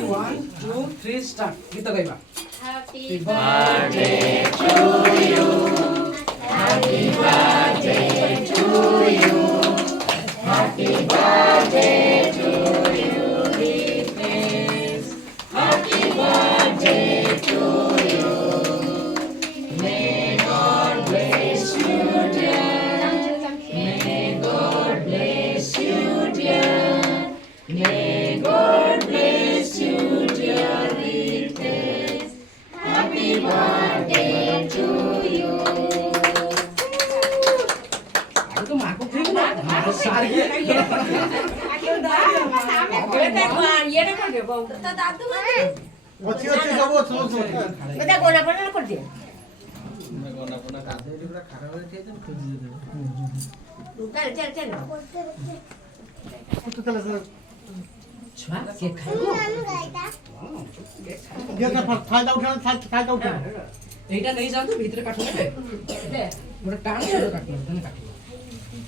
1 2 3 start গীত গাইবা Happy birthday to you. Happy birthday to you. Happy birthday to you, Ritesh. Happy birthday to you. May God bless you, dear. May God bless you, dear. May God bless you, dear Ritesh. Happy birthday to you. আরে তো মাকো ঠিক না আর সারি ଅଛି ଅଛି ସବୁ ଅଛି ସବୁ ଛୁଆ କେକ୍ ଖାଇବୁ ଫାଇଦା ଉଠାଣ ଫାଇଦା ଉଠାଣ এইটা নেই যাও তো ভিতরে কাটুন নেবে ওটা টান করে কাটুন কাটুন